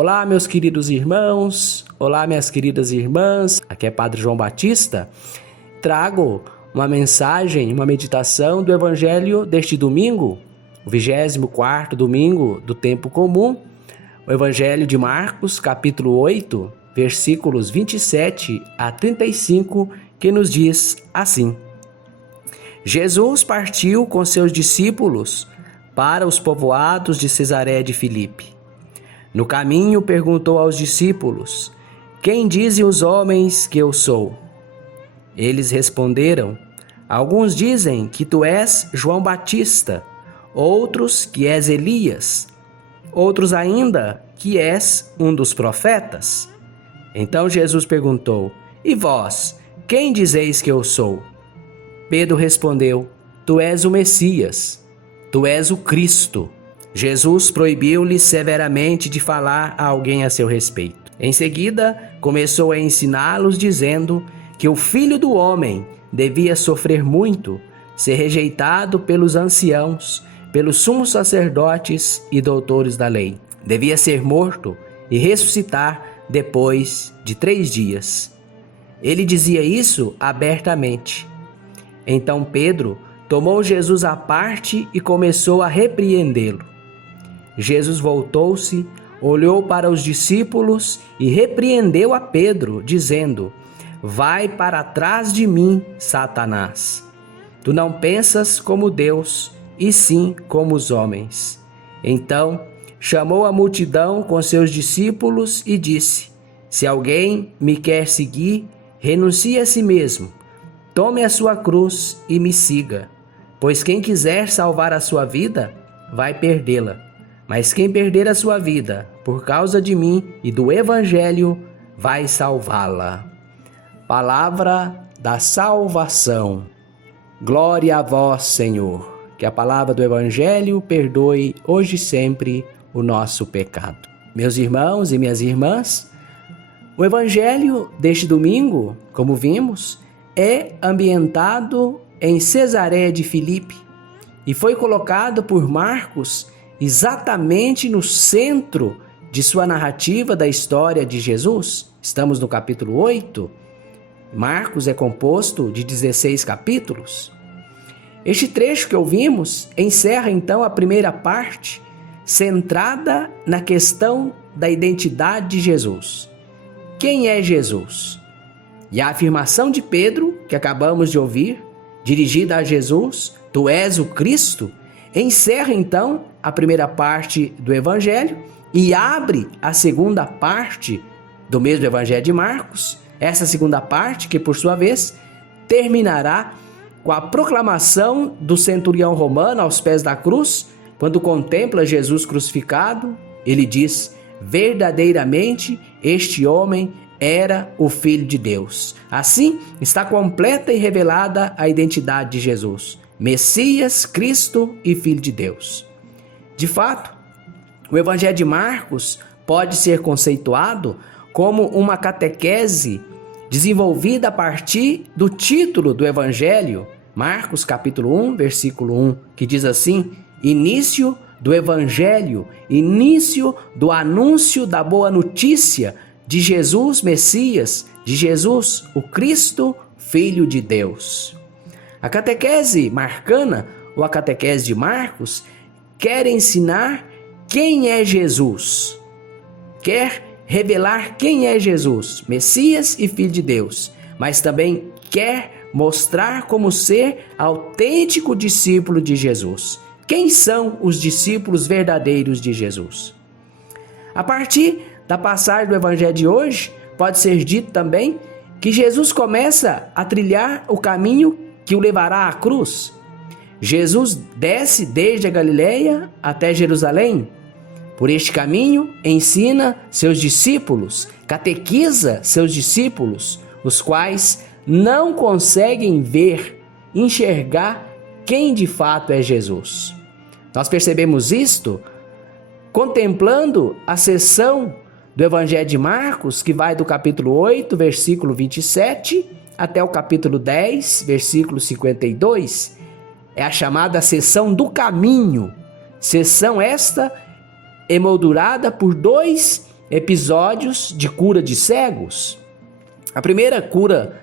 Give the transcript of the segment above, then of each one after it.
Olá, meus queridos irmãos, olá, minhas queridas irmãs, aqui é Padre João Batista. Trago uma mensagem, uma meditação do Evangelho deste domingo, o 24º domingo do tempo comum, o Evangelho de Marcos, capítulo 8, versículos 27 a 35, que nos diz assim: Jesus partiu com seus discípulos para os povoados de Cesareia de Filipe. No caminho perguntou aos discípulos: Quem dizem os homens que eu sou? Eles responderam: Alguns dizem que tu és João Batista, outros que és Elias, outros ainda que és um dos profetas. Então Jesus perguntou: E vós, quem dizeis que eu sou? Pedro respondeu: Tu és o Messias, tu és o Cristo. Jesus proibiu-lhe severamente de falar a alguém a seu respeito. Em seguida, começou a ensiná-los, dizendo que o Filho do Homem devia sofrer muito, ser rejeitado pelos anciãos, pelos sumos sacerdotes e doutores da lei. Devia ser morto e ressuscitar depois de 3 dias. Ele dizia isso abertamente. Então Pedro tomou Jesus à parte e começou a repreendê-lo. Jesus voltou-se, olhou para os discípulos e repreendeu a Pedro, dizendo: Vai para trás de mim, Satanás. Tu não pensas como Deus, e sim como os homens. Então chamou a multidão com seus discípulos e disse: Se alguém me quer seguir, renuncie a si mesmo, tome a sua cruz e me siga. Pois quem quiser salvar a sua vida, vai perdê-la. Mas quem perder a sua vida por causa de mim e do Evangelho, vai salvá-la. Palavra da salvação. Glória a vós, Senhor. Que a palavra do Evangelho perdoe hoje e sempre o nosso pecado. Meus irmãos e minhas irmãs, o Evangelho deste domingo, como vimos, é ambientado em Cesareia de Filipe e foi colocado por Marcos exatamente no centro de sua narrativa da história de Jesus. Estamos no capítulo 8. Marcos é composto de 16 capítulos. Este trecho que ouvimos encerra então a primeira parte, centrada na questão da identidade de Jesus. Quem é Jesus? E a afirmação de Pedro, que acabamos de ouvir, dirigida a Jesus: Tu és o Cristo, encerra então a primeira parte do Evangelho e abre a segunda parte do mesmo Evangelho de Marcos. Essa segunda parte, que por sua vez terminará com a proclamação do centurião romano aos pés da cruz. Quando contempla Jesus crucificado, ele diz: verdadeiramente este homem era o Filho de Deus. Assim está completa e revelada a identidade de Jesus: Messias, Cristo e Filho de Deus. De fato, o Evangelho de Marcos pode ser conceituado como uma catequese desenvolvida a partir do título do Evangelho, Marcos capítulo 1, versículo 1, que diz assim: Início do Evangelho, início do anúncio da boa notícia de Jesus Messias, de Jesus o Cristo, Filho de Deus. A catequese marcana, ou a catequese de Marcos, quer ensinar quem é Jesus. Quer revelar quem é Jesus, Messias e Filho de Deus, mas também quer mostrar como ser autêntico discípulo de Jesus. Quem são os discípulos verdadeiros de Jesus? A partir da passagem do Evangelho de hoje, pode ser dito também que Jesus começa a trilhar o caminho que o levará à cruz. Jesus desce desde a Galileia até Jerusalém. Por este caminho, ensina seus discípulos, catequiza seus discípulos, os quais não conseguem ver, enxergar quem de fato é Jesus. Nós percebemos isto contemplando a seção do Evangelho de Marcos, que vai do capítulo 8, versículo 27, até o capítulo 10, versículo 52. É a chamada seção do caminho, seção esta emoldurada por 2 episódios de cura de cegos. A primeira cura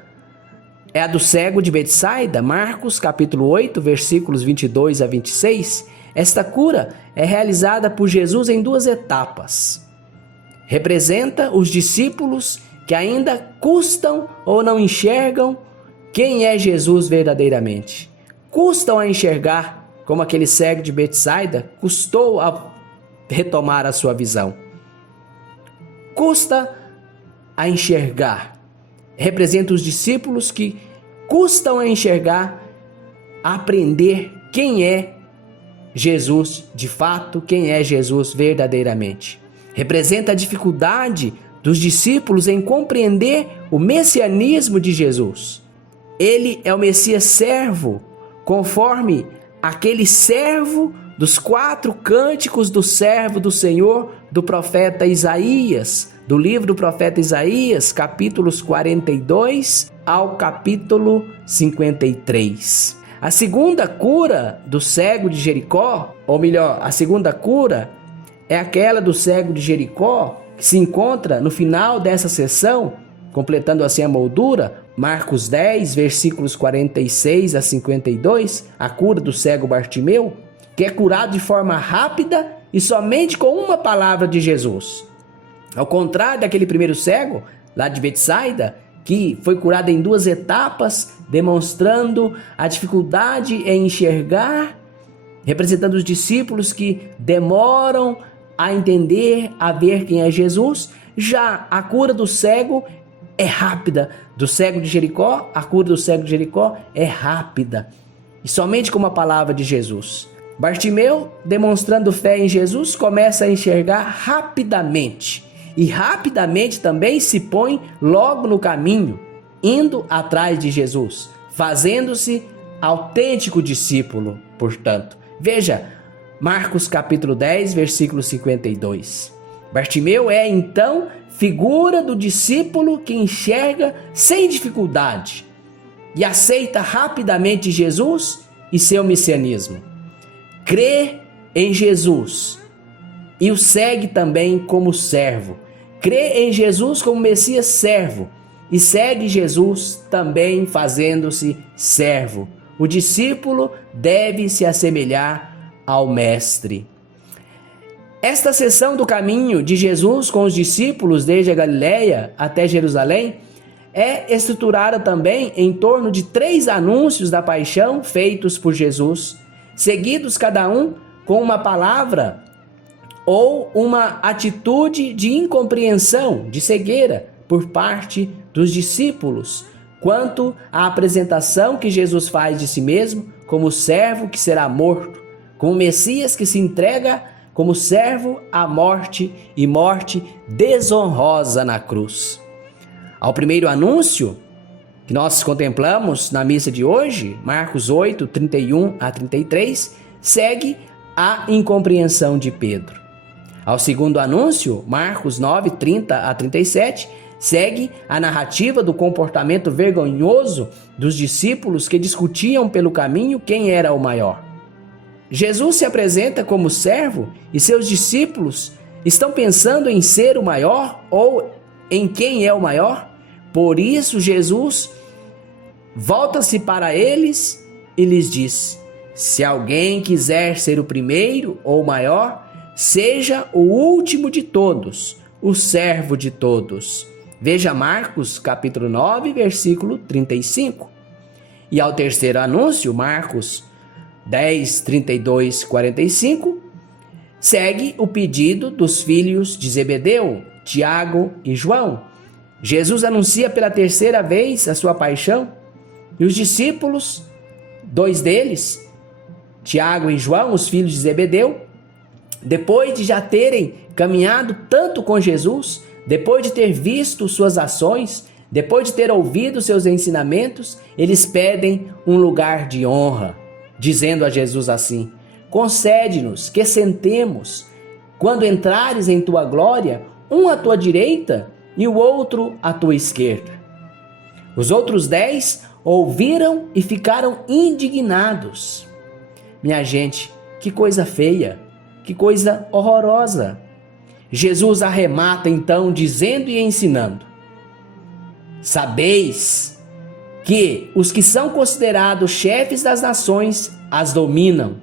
é a do cego de Betsaida, Marcos capítulo 8, versículos 22 a 26. Esta cura é realizada por Jesus em duas etapas. Representa os discípulos que ainda custam ou não enxergam quem é Jesus verdadeiramente. Custam a enxergar, como aquele cego de Betsaida custou a retomar a sua visão. Custa a enxergar. Representa os discípulos que custam a enxergar, a aprender quem é Jesus de fato, quem é Jesus verdadeiramente. Representa a dificuldade dos discípulos em compreender o messianismo de Jesus. Ele é o Messias servo, conforme aquele servo dos 4 cânticos do servo do Senhor, do profeta Isaías, do livro do profeta Isaías, capítulos 42 ao capítulo 53. A segunda cura do cego de Jericó, ou melhor, a segunda cura é aquela do cego de Jericó, que se encontra no final dessa sessão, completando assim a moldura, Marcos 10, versículos 46 a 52, a cura do cego Bartimeu, que é curado de forma rápida e somente com uma palavra de Jesus. Ao contrário daquele primeiro cego, lá de Betsaida, que foi curado em 2 etapas, demonstrando a dificuldade em enxergar, representando os discípulos que demoram a entender, a ver quem é Jesus. Já a cura do cego é rápida. Do cego de Jericó, a cura do cego de Jericó é rápida. E somente com uma palavra de Jesus. Bartimeu, demonstrando fé em Jesus, começa a enxergar rapidamente. E rapidamente também se põe logo no caminho, indo atrás de Jesus, fazendo-se autêntico discípulo, portanto. Veja, Marcos capítulo 10, versículo 52. Bartimeu é então figura do discípulo que enxerga sem dificuldade e aceita rapidamente Jesus e seu messianismo. Crê em Jesus e o segue também como servo. Crê em Jesus como Messias servo e segue Jesus também fazendo-se servo. O discípulo deve se assemelhar ao Mestre. Esta seção do caminho de Jesus com os discípulos desde a Galileia até Jerusalém é estruturada também em torno de 3 anúncios da paixão feitos por Jesus, seguidos cada um com uma palavra ou uma atitude de incompreensão, de cegueira por parte dos discípulos, quanto à apresentação que Jesus faz de si mesmo como servo que será morto, como Messias que se entrega como servo à morte e morte desonrosa na cruz. Ao primeiro anúncio que nós contemplamos na missa de hoje, Marcos 8, 31 a 33, segue a incompreensão de Pedro. Ao segundo anúncio, Marcos 9, 30 a 37, segue a narrativa do comportamento vergonhoso dos discípulos que discutiam pelo caminho quem era o maior. Jesus se apresenta como servo e seus discípulos estão pensando em ser o maior ou em quem é o maior. Por isso, Jesus volta-se para eles e lhes diz: se alguém quiser ser o primeiro ou o maior, seja o último de todos, o servo de todos. Veja Marcos capítulo 9, versículo 35. E ao terceiro anúncio, Marcos 10, 32, 45, segue o pedido dos filhos de Zebedeu, Tiago e João. Jesus anuncia pela terceira vez a sua paixão e os discípulos, 2 deles, Tiago e João, os filhos de Zebedeu, depois de já terem caminhado tanto com Jesus, depois de ter visto suas ações, depois de ter ouvido seus ensinamentos, eles pedem um lugar de honra, dizendo a Jesus assim: concede-nos que sentemos, quando entrares em tua glória, um à tua direita e o outro à tua esquerda. Os outros 10 ouviram e ficaram indignados. Minha gente, que coisa feia, que coisa horrorosa. Jesus arremata então dizendo e ensinando: sabeis que os que são considerados chefes das nações as dominam,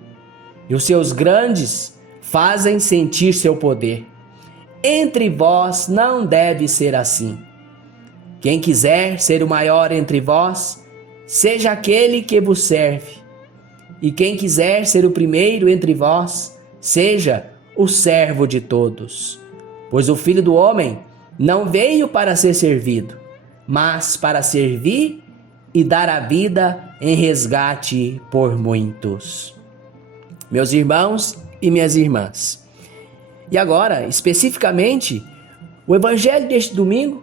e os seus grandes fazem sentir seu poder. Entre vós não deve ser assim. Quem quiser ser o maior entre vós, seja aquele que vos serve. E quem quiser ser o primeiro entre vós, seja o servo de todos. Pois o Filho do Homem não veio para ser servido, mas para servir e dar a vida em resgate por muitos. Meus irmãos e minhas irmãs, e agora, especificamente, o Evangelho deste domingo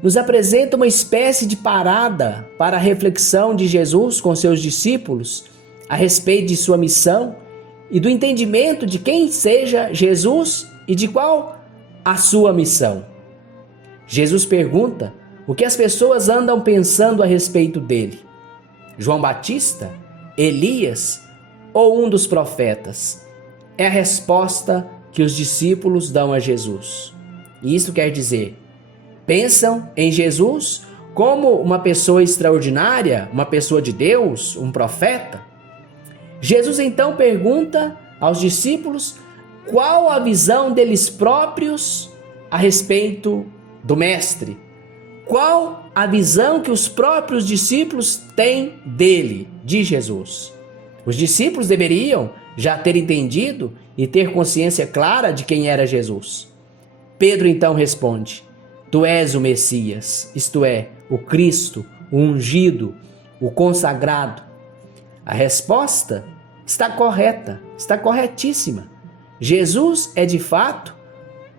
nos apresenta uma espécie de parada para a reflexão de Jesus com seus discípulos a respeito de sua missão e do entendimento de quem seja Jesus e de qual a sua missão. Jesus pergunta o que as pessoas andam pensando a respeito dele. João Batista, Elias ou um dos profetas? É a resposta que os discípulos dão a Jesus. E isso quer dizer, pensam em Jesus como uma pessoa extraordinária, uma pessoa de Deus, um profeta? Jesus então pergunta aos discípulos qual a visão deles próprios a respeito do Mestre. Qual a visão que os próprios discípulos têm dele, de Jesus? Os discípulos deveriam já ter entendido e ter consciência clara de quem era Jesus. Pedro então responde: Tu és o Messias, isto é, o Cristo, o ungido, o consagrado. A resposta está correta, está corretíssima. Jesus é de fato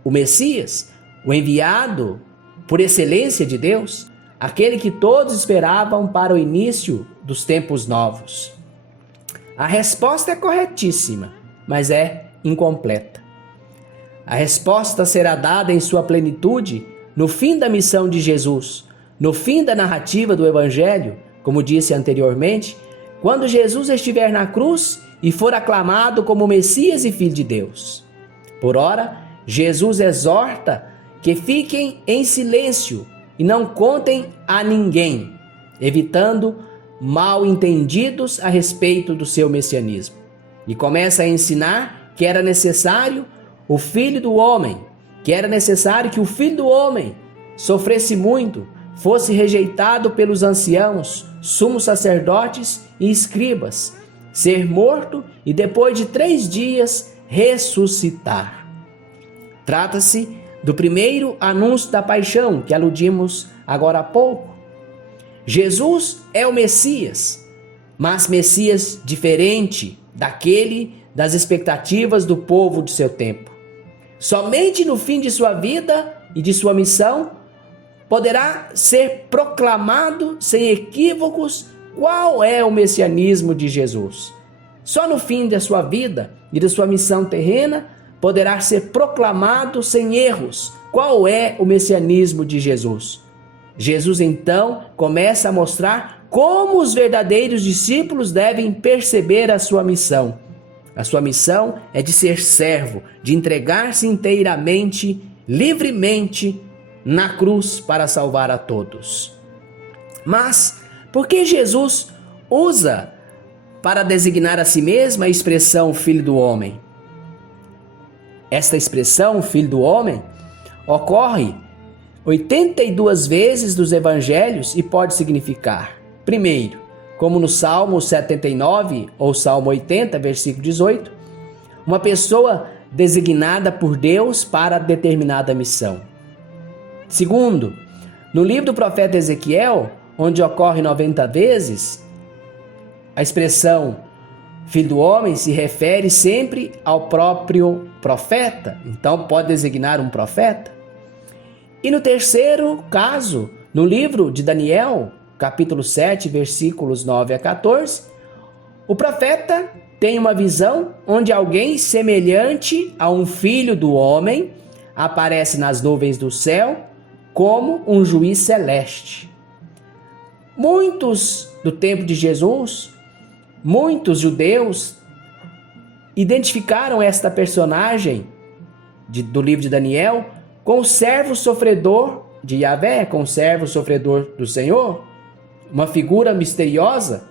o Messias, o enviado por excelência de Deus, aquele que todos esperavam para o início dos tempos novos. A resposta é corretíssima, mas é incompleta. A resposta será dada em sua plenitude no fim da missão de Jesus, no fim da narrativa do Evangelho, como disse anteriormente, quando Jesus estiver na cruz e for aclamado como Messias e Filho de Deus. Por ora, Jesus exorta que fiquem em silêncio e não contem a ninguém, evitando mal entendidos a respeito do seu messianismo. E começa a ensinar que era necessário o Filho do Homem, que era necessário que o Filho do Homem sofresse muito, fosse rejeitado pelos anciãos, sumos sacerdotes e escribas, ser morto e depois de 3 dias ressuscitar. Trata-se do primeiro anúncio da paixão que aludimos agora há pouco. Jesus é o Messias, mas Messias diferente daquele das expectativas do povo de seu tempo. Somente no fim de sua vida e de sua missão poderá ser proclamado sem equívocos qual é o messianismo de Jesus. Só no fim da sua vida e da sua missão terrena poderá ser proclamado sem erros qual é o messianismo de Jesus. Jesus então começa a mostrar como os verdadeiros discípulos devem perceber a sua missão. A sua missão é de ser servo, de entregar-se inteiramente, livremente, na cruz para salvar a todos. Mas por que Jesus usa para designar a si mesmo a expressão Filho do Homem? Esta expressão, Filho do Homem, ocorre 82 vezes nos evangelhos e pode significar, primeiro, como no Salmo 79 ou Salmo 80, versículo 18, uma pessoa designada por Deus para determinada missão. Segundo, no livro do profeta Ezequiel, onde ocorre 90 vezes, a expressão Filho do Homem se refere sempre ao próprio profeta, então pode designar um profeta. E no terceiro caso, no livro de Daniel, capítulo 7, versículos 9 a 14, o profeta tem uma visão onde alguém semelhante a um filho do homem aparece nas nuvens do céu como um juiz celeste. Muitos do tempo de Jesus, muitos judeus identificaram esta personagem do livro de Daniel com o servo sofredor de Yahvé, com o servo sofredor do Senhor, uma figura misteriosa,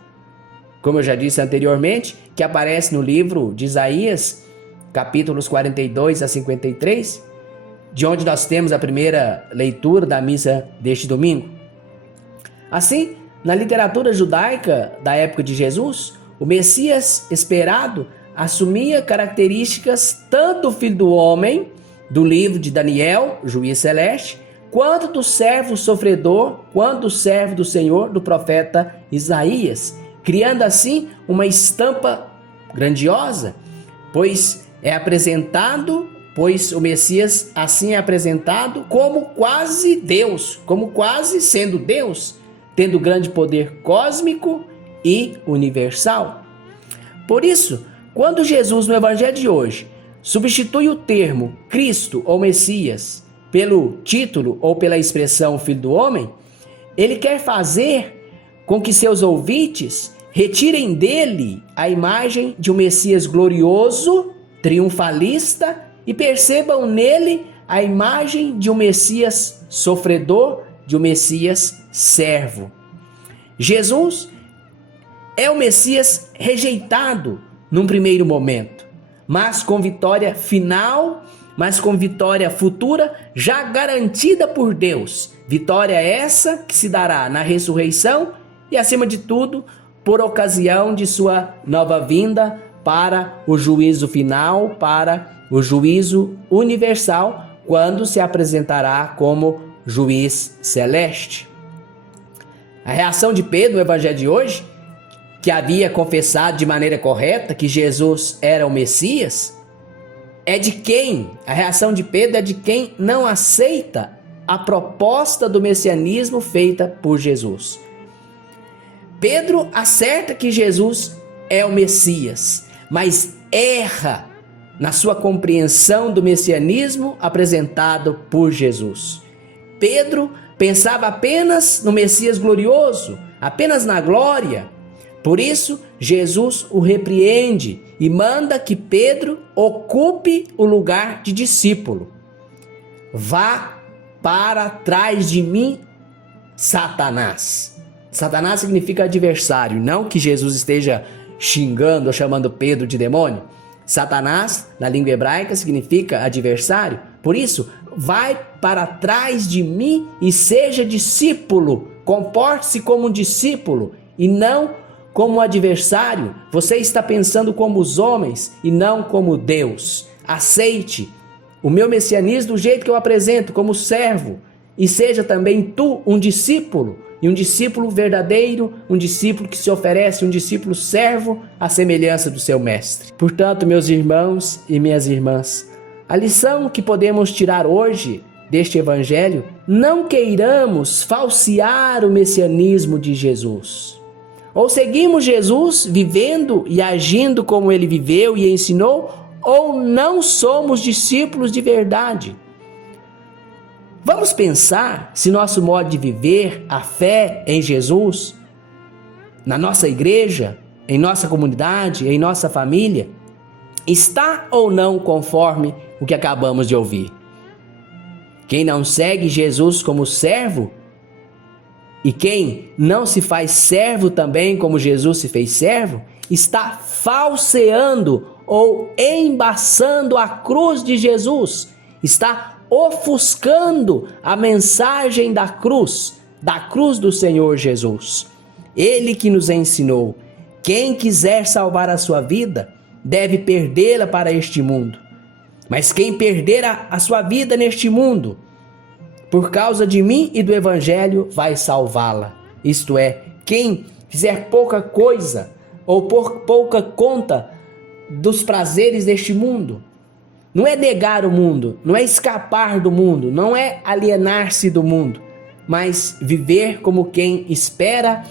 como eu já disse anteriormente, que aparece no livro de Isaías, capítulos 42 a 53, de onde nós temos a primeira leitura da missa deste domingo. Assim, na literatura judaica da época de Jesus, o Messias esperado assumia características tanto do Filho do Homem, do livro de Daniel, juiz celeste, quanto do servo sofredor, quanto do servo do Senhor, do profeta Isaías, criando assim uma estampa grandiosa, pois o Messias assim é apresentado como quase Deus, como quase sendo Deus, tendo grande poder cósmico e universal. Por isso, quando Jesus no Evangelho de hoje substitui o termo Cristo ou Messias pelo título ou pela expressão Filho do Homem, ele quer fazer com que seus ouvintes retirem dele a imagem de um Messias glorioso, triunfalista, e percebam nele a imagem de um Messias sofredor, de um Messias servo. Jesus é o Messias rejeitado num primeiro momento, mas com vitória final, mas com vitória futura já garantida por Deus. Vitória essa que se dará na ressurreição e, acima de tudo, por ocasião de sua nova vinda para o juízo final, para o juízo universal, quando se apresentará como juiz celeste. A reação de Pedro no Evangelho de hoje, que havia confessado de maneira correta que Jesus era o Messias, a reação de Pedro é de quem não aceita a proposta do messianismo feita por Jesus. Pedro acerta que Jesus é o Messias, mas erra na sua compreensão do messianismo apresentado por Jesus. Pedro pensava apenas no Messias glorioso, apenas na glória. Por isso, Jesus o repreende e manda que Pedro ocupe o lugar de discípulo. Vá para trás de mim, Satanás. Satanás significa adversário, não que Jesus esteja xingando ou chamando Pedro de demônio. Satanás, na língua hebraica, significa adversário. Por isso, vai para trás de mim e seja discípulo. Comporte-se como um discípulo e não como um adversário. Você está pensando como os homens e não como Deus. Aceite o meu messianismo do jeito que eu apresento, como servo. E seja também tu um discípulo. E um discípulo verdadeiro, um discípulo que se oferece, um discípulo servo à semelhança do seu mestre. Portanto, meus irmãos e minhas irmãs, a lição que podemos tirar hoje deste evangelho, não queiramos falsear o messianismo de Jesus. Ou seguimos Jesus vivendo e agindo como ele viveu e ensinou, ou não somos discípulos de verdade. Vamos pensar se nosso modo de viver a fé em Jesus, na nossa igreja, em nossa comunidade, em nossa família, está ou não conforme o que acabamos de ouvir. Quem não segue Jesus como servo, e quem não se faz servo também como Jesus se fez servo, está falseando ou embaçando a cruz de Jesus, está ofuscando a mensagem da cruz do Senhor Jesus. Ele que nos ensinou: quem quiser salvar a sua vida, deve perdê-la para este mundo. Mas quem perder a sua vida neste mundo, por causa de mim e do Evangelho, vai salvá-la. Isto é, quem fizer pouca coisa ou por pouca conta dos prazeres deste mundo, não é negar o mundo, não é escapar do mundo, não é alienar-se do mundo, mas viver como quem espera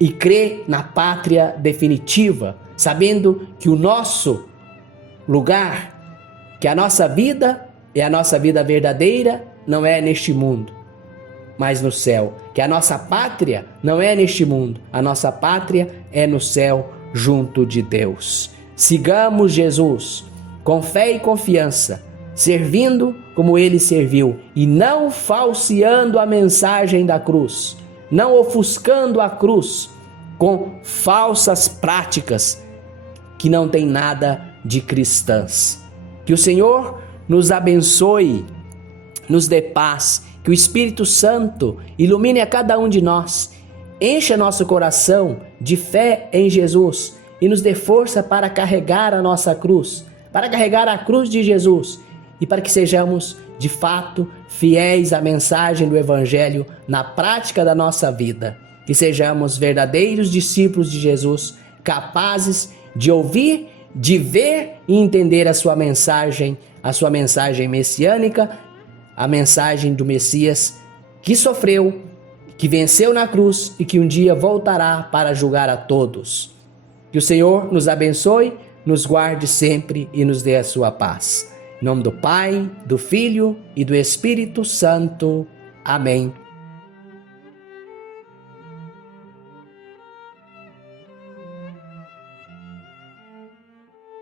e crê na pátria definitiva, sabendo que o nosso lugar, que a nossa vida é a nossa vida verdadeira, não é neste mundo, mas no céu. Que a nossa pátria não é neste mundo, a nossa pátria é no céu, junto de Deus. Sigamos Jesus. com fé e confiança, servindo como ele serviu e não falseando a mensagem da cruz, não ofuscando a cruz com falsas práticas que não tem nada de cristãs. Que o Senhor nos abençoe, nos dê paz, que o Espírito Santo ilumine a cada um de nós, encha nosso coração de fé em Jesus e nos dê força para carregar a nossa cruz, para carregar a cruz de Jesus e para que sejamos, de fato, fiéis à mensagem do Evangelho na prática da nossa vida. Que sejamos verdadeiros discípulos de Jesus, capazes de ouvir, de ver e entender a sua mensagem messiânica, a mensagem do Messias que sofreu, que venceu na cruz e que um dia voltará para julgar a todos. Que o Senhor nos abençoe, nos guarde sempre e nos dê a sua paz. Em nome do Pai, do Filho e do Espírito Santo. Amém.